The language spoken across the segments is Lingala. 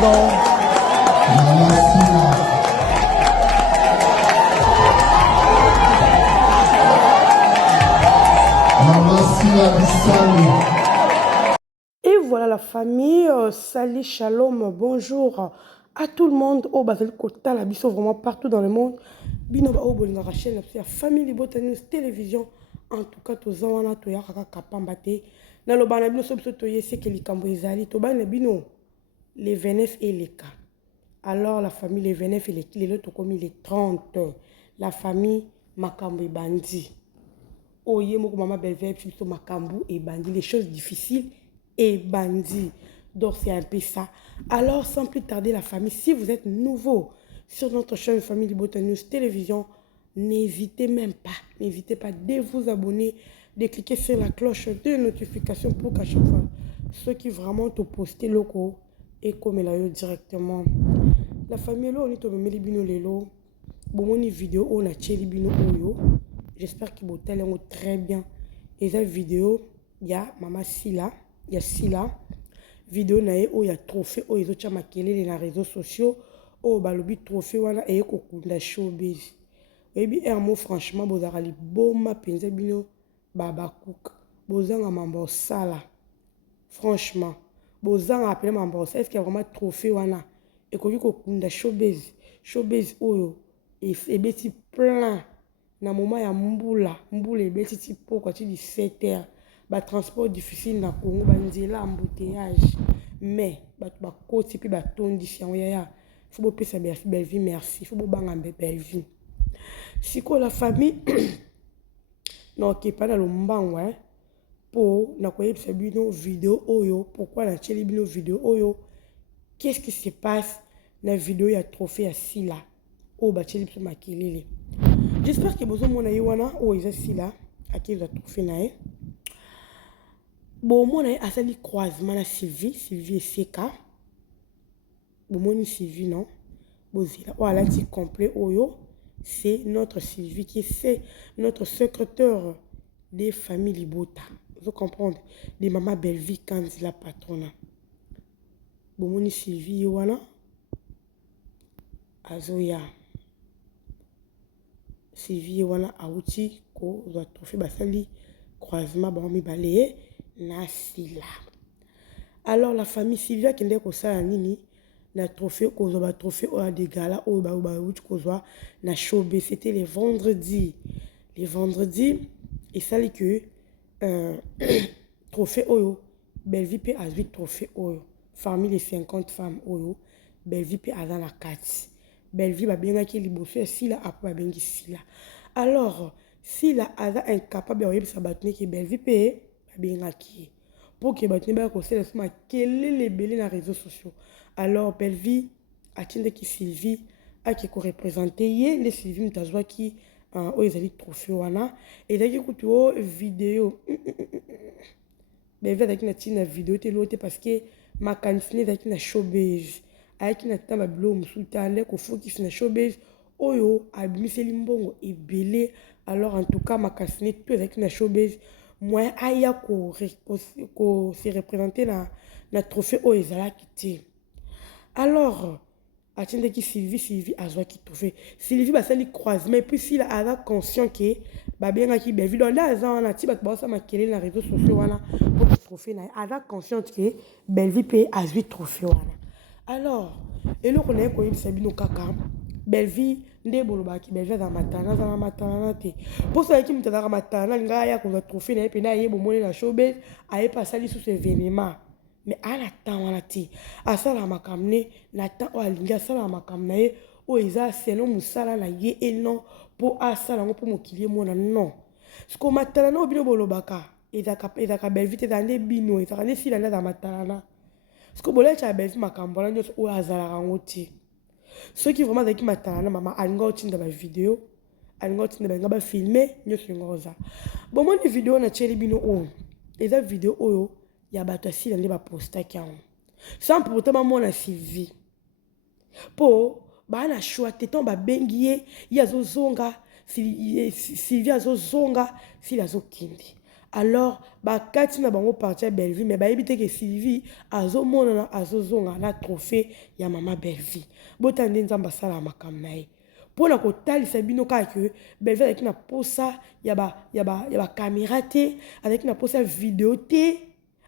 pardon. Et voilà la famille, salut, shalom, bonjour à tout le monde. Oh, Basel Kota, la biso vraiment partout dans le monde. Bino ba obo na chaîne la famille Libota News télévision. En tout cas, to zawana to ya kaka kapambate. Na lo bana bino sobiso to yese ke likambo ezali to bana bino les 29 et les cas. Alors la famille les 29 et les autres comme les 30. La famille Makambo et Bandi. Oh, yemo maman belle plutôt Makambo et Bandi, les choses difficiles et Bandi. Donc c'est un peu ça. Alors sans plus tarder la famille, si vous êtes nouveau sur notre chaîne Famille Libota News Télévision, n'hésitez pas de vous abonner, de cliquer sur la cloche de notification pour qu'à chaque fois ceux qui vraiment te postent locaux et comme là directement. La famille là on est au même libino lelo. Bon on vidéo on a chez libino oyo. J'espère qu'il va très bien. Et cette vidéo, il y a Maman Sila, il y a Sila. Vidéo nae où il y a trophée où ils ont maquillé les réseaux sociaux où balobi trophée wana et kokunda showbiz. Et bien un mot franchement bozarali boma penza bino baba cook. Bozanga mambo sala. Franchement, bozanga appelé mambo sala. Est-ce qu'il y a vraiment trophée wana et kokunda showbiz. Showbiz oyo et beti plein. Na moment ya mbula ebetiti poko ti 17h ba transport difficile na Congo ba nzela embouteillage mais bato ba koti puis ba tondisi yango ya faut bo pesa belle vie merci faut bo banga belle vie siko la famille non qui pas dans le mbango pour na koyebisa bino vidéo oyo pourquoi na cheli bino vidéo oyo qu'est-ce qui se passe na vidéo ya trophée ya Sila o ba cheli biso makelele. J'espère que vous avez wana ou ils sont là à qui vous avez trouvé nae. Bon moi nae asali croisement na Sylvie et Seka. Bon moi ni Sylvie non. Bozila voilà ti complet oyo c'est notre Sylvie qui c'est notre secrétaire des familles Libota. Vous comprenez des maman Bellevie quand la patronne. Bon moi ni Sylvie wana azoya. Sylvie wana auti ko za trophée basali croisement ba mi balé na Sila. Alors la famille Sylvia qui ndeko sala nini na trophée ko zo ba trophée o de gala o ba uti ko zo na showbiz c'était les vendredis. Les vendredis et ça li que trophée oyo Bellevie pe a 8 trophées oyo parmi les 50 femmes oyo Bellevie pe a dans la 4. Bellevie va bien qui liboso Sila après bien qui Sila. Alors Sila a incapable de sa battre qui Bellevie pe bien qui pour que battre ba ko sela suma quel les belé na réseaux sociaux. Alors Bellevie a tinde qui Sylvie a qui ko représenter les Sylvie mtazwa qui o ezali trophée wana et daki kuto vidéo Bellevie daki na tina vidéo te lote parce que ma canifne daki na showbiz. Avec une table bleu musultane ko faut qu'il na showbiz oyo abimiseli mbongo ebele alors en tout cas ma kasine tout avec na showbiz moi aya ko se représenter na trophée oyo ezala kiti alors atende ki Sylvie azwa ki trophée Sylvie basali croisement et puis s'il a conscient que ba bien ki Bellevie donc là azana ti bat ba sa makele na réseaux sociaux wana pour trophée na a conscient que Bellevie pe azwi trophée wana. Alors, et nous connaissons que Sabino Kaka, Bellevie, Ndebolobaki, Bellevie dans matana, pour ceux qui me disent matana, il y a un trophée, il y a un showbiz, il y a pas ça sous ce événement. Mais à la temps, on a dit, à ça la makamne, la temps où il y a ça la makamne, où il y a selon Moussala, la yé et non, pour à ça la pour mon kilier, mon non. Ce qu'on matana, non, bino bolobaka, et d'aka Bellevie, dans les bino, et dans les filles, dans matana. Parce que bolé cha Bellevie makambola nyoso o azala rangoti. Ceux qui vraiment avec matana maman angoti dans la vidéo, angoti dans ba filmer nyoso ngoza. Bon mon vidéo na cheli bino o. Et cette vidéo oyo ya bato si dans ba posta kian. Sans pourtant moi na Sylvie. Po ba na choix teton ba bengié ya zo zonga Sylvie zo zonga si la zo kindi. Alors, kati na bango parti à Belleville, mais éviter que Sylvie, azomona azozonga na trophée ya maman Belleville. Botande nzamba sala makam na ye. Pour la kotalisa bino kaka que Belleville avec na posa ya ba caméra te, avec na posa vidéo te,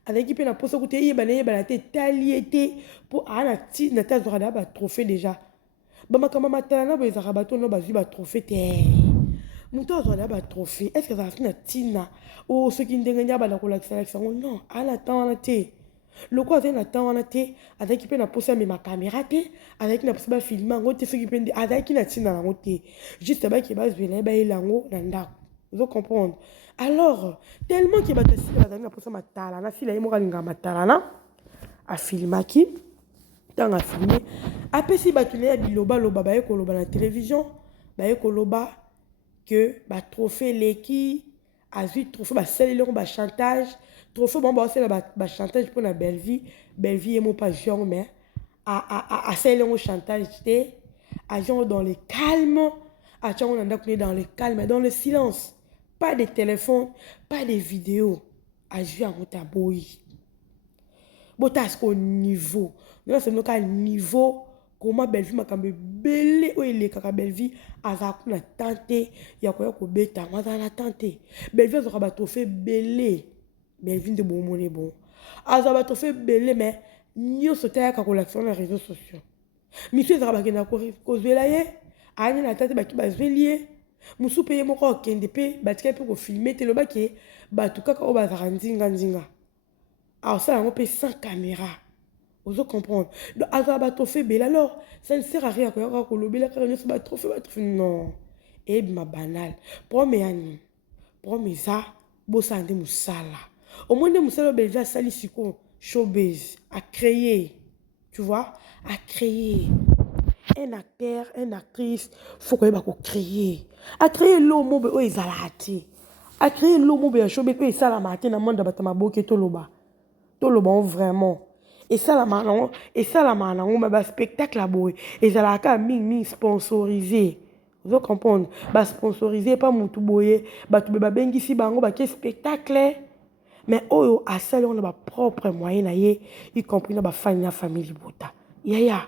avec pe na posa kote yeba te tali te pour ana ti na ta zora ba trophée déjà. Ba makama matana ba ezaka bato no bazwi ba trophée te. Muto azwala ba trophée, est-ce que ça va na tina ou ce qui ndenge nya ba la kolakisa non, ala temps te. Le quoi na temps wana te, avec pe na posa mais ma caméra te, avec na posa ba filmer ngo te ce qui pende avec na tina ngo te. Juste ba ki ba zwela ba elango na ndako. Vous comprenez? Alors, tellement que ba tasi ba na posa matala, na fila yemo kalinga matala na a filmaki. Tant a filmé, après si ba tule ya biloba loba ba ekoloba na télévision, ba ekoloba que ba trophée leki azui trophée ba sel ba chantage trophée bon ba sel ba chantage pour la Belleville est mon pas genre mais a sel au chantage te a genre dans le calme a genre on a dans le calme dans le silence, pas de téléphone, pas de vidéo a jouer en taboui botas au niveau là c'est le cas niveau. Comment Belleville m'a camé belé ou il est kaka Belleville azaku na tante ya koya ko beta maza na tante Belleville azoka ba trophée belé Belleville de bon monnaie bon azaba trophée belé mais nyo sota ka collection na réseaux sociaux monsieur azaba kena ko zwela ye ani na tante ba ki ba zwelie musu paye moko kende pe batika pe ko filmer te lo ba ke ba tout kaka o ba nzinga nzinga alors ça on peut sans caméra. Vous comprenez? Donc, azaba trophée belle alors, ça ne sert à rien. Quand on lobby la carrière, ça va trophée, non. Eh ma banal. Premier année, premier ça, bossa ande musala. Au moins de musala belge sali siko showbiz à créer, tu vois, à créer. Un acteur, une actrice, faut qu'on ait créer. À créer l'homme be o ezalati. À créer l'homme be showbiz o esala matin na monde batama boke toloba. Toloba vraiment. Et ça la manon, mais bah spectacle là boy. Et ça la ka ming sponsorisé. Vous comprenez? Bah sponsorisé pas mon tout boy. Bah tu bah bengi si bango bah quel spectacle. Mais oh à ça on a bah propre moyen na y compris na bah famille bota. Ya.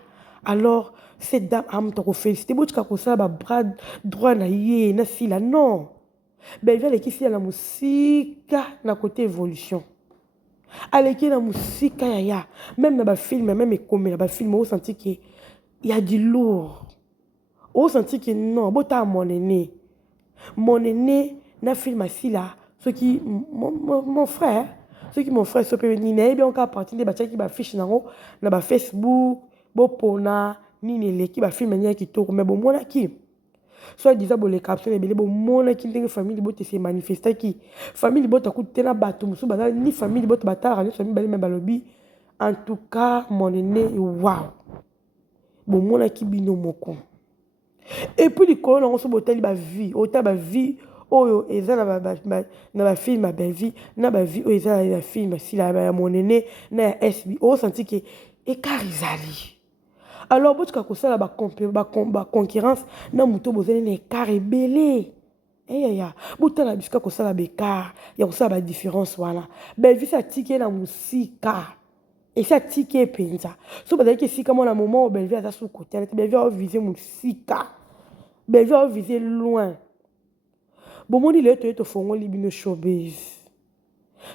Alors cette dame a m'to félicité botka ko ça bah bras droit na y na si là non. Ben elle qui si la musique na côté évolution. Avec la musique, même dans le film, même dans le film, on sent qu'il y a du lourd. On sent que non, mon aîné, dans le film, ce qui, mon frère, se peut venir, bien encore partir des bâtiments qui affichent dans Facebook, Bopona, ni qui film qui tourne, mais bon, moi, qui. Soit disant bon les captions et bon mon qui une famille bot se manifester qui famille bot akuté na bato musu bana ni famille bot batara ni famille bali balobi en tout cas mon aîné waouh bon mon qui bino moko et puis les colons on se botel ba vie autant ba vie oyo eza na ba film ba vie na ba vie oyo eza na film si la mon aîné na SB o senti que et carizali. Alors, si vous avez la concurrence, na muto bozeli ne carré belé. Ya. Buta la biska ko sala beka, ya ko sala différence wana. Belleville ça ticket na musika. Et ça ticket penza. So ba que si comme na moment Belleville a sous côté, Belleville a visé musika. Belleville a visé loin. Bon moni le to fongo libino showbiz.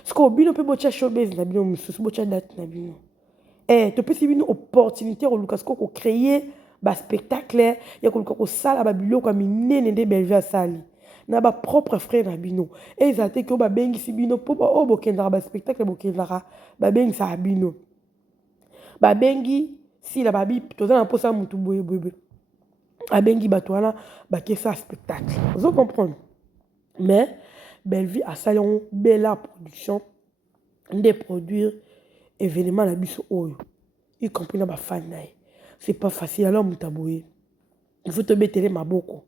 Sko bino pe bocha showbiz na bino mususu bocha date na bino. Tu peux avoir une opportunité pour créer un spectacle, il y a une salle à Babylone comme une nene de Belleville à Sali. Na ba propre frère na bino. Et ça te que ba bengi si bino pour ba bokendara ba spectacle bokendara ba bengi sa bino. Ba bengi si la babi toza na posa mutu boye boye. Ba bengi batwana ba ke sa spectacle. Vous comprenez? Mais Belleville a salon bella production de produire événement la biso oyo y compris na ba fan na c'est pas facile alors mutaboué il faut te betele maboko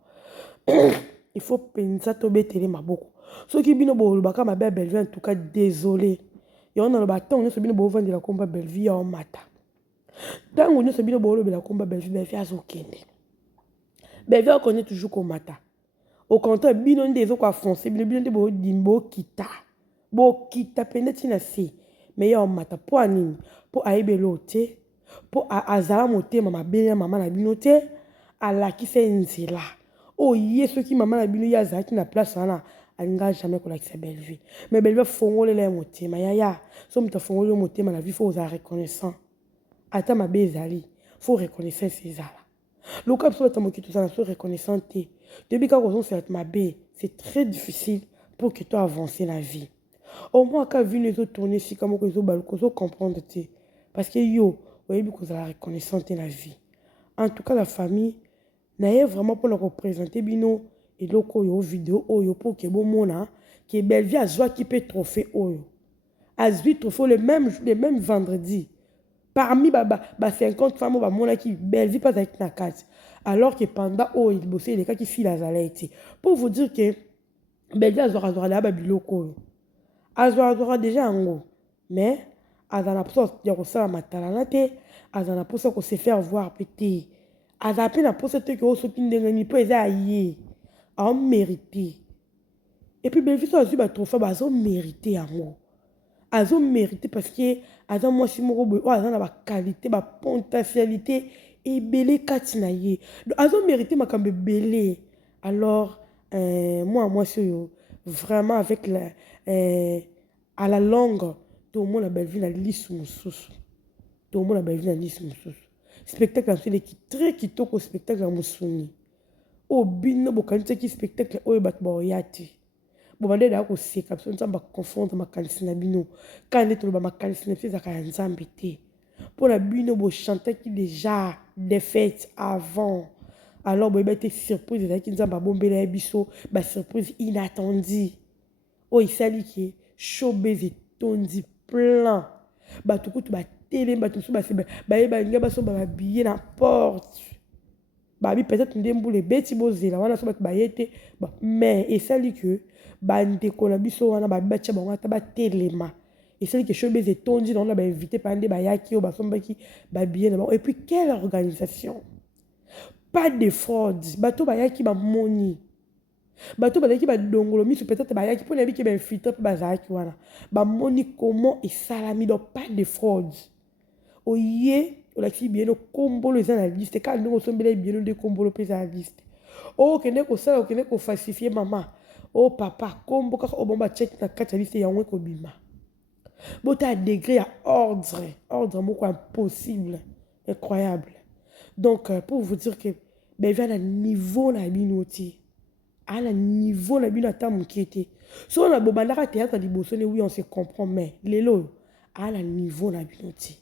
il faut pensa to betele maboko so ki bino bo baka ma Belleville en tout cas désolé yo na lo baton so bino bo vendre la combat Belleville en mata tango no so bino bo lo la combat Belleville azokende Belleville connaît toujours comme mata au contraire bino ndezo kwa foncer bino nde bo dimbo kita Bo kita pende tina si. Mais ya mata po anini. Po aibelo te. Po azala mote mama benya mama na bino te. Alaki se nzela. Oh yeso ki mama na bino ya zaki na place wana. Alinga jamais ko lakisa belle vie. Mais belle vie fongole le mote ma ya. So mta fongole mote ma la vie faut osa reconnaissant. Ata ma bezali. Faut reconnaissance ezala. Le cas sur le qui tout ça soit reconnaissant. Depuis quand c'est très difficile pour que tu avances la vie. Au moins quand vu les autres tourner si comme que vous comprendre parce que yo voyez que vous la reconnaissance la vie. En tout cas la famille n'a vraiment pour le représenter bino et loko yo vidéo oyo pour que bon mona que belle vie a joie qui peut trophée oyo. Azui trophée le même vendredi. Parmi 50 femmes, qui belle vie pas avec la case. Alors que pendant il bossait les cas qui filent la zalaïti. Pour vous dire que belle vie azora la babiloko. Azora déjà en haut. Mais azana pour ça ça matalanate, azana pour ça qu'on se faire voir péter. Azapé na pour ça que au sokin de peut ezaïe. En mérité. Et puis belle vie ça azu ba trophée bazo mérité en haut. Azo mérité parce que azo moi si mon robe azo na ba qualité ba potentialité et belé katinaye azo mérité ma kambe belé alors moi c'est vraiment avec la à la longue tout le monde a belle vie la liste mususu tout le monde a belle vie la liste mususu spectacle c'est qui très kitoko spectacle musuni o bino bokanite ki spectacle oyo bat boyati. Bon, on va confondre ma qualité bino. Quand on est dans ma qualité, c'est ça pour la bino, on chanter qui déjà des fêtes avant. Alors, on va être surprise, qui nous a bombé la biso, ma surprise inattendue. Oh, il s'agit que show baiser tondi plein. Bah, tout coup, tu vas télé, bah, tout ça, bah, c'est bah, billet na porte. Bah, peut-être on déboule les bêtes, là, on a ça, bah, mais et ça dit que bandeko na biso wana babiatia bango ata batelema esali ke show beze tondi na ba invité pande bayaki o basombaki babie na bango. Et puis quelle organisation, pas de fraude, bato bayaki bamoni bato bayaki badongolo miso peut-être bayaki pour nabi ke ba infiltre pe bazaki wana bamoni comment esalami, donc pas de fraude. Oye olaki bien no kombolo eza na liste ka ndongo sombela bien no de kombolo pe za liste o kende ko sala kende ko falsifier mama. Oh papa, comme beaucoup de gens check na carte liste ya ngwe ko bima. Bota à degré à ordre moko impossible, incroyable. Donc pour vous dire que ben à niveau na binoti, à la niveau na binota mukete. So na bobandaka théâtre liboso ne oui on se comprend mais lelo à la niveau na binoti.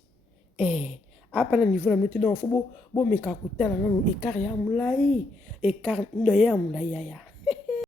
À pas na niveau na binoti donc faut bo meka kutana na écart ya mulai, écart ndo ya mulai ya.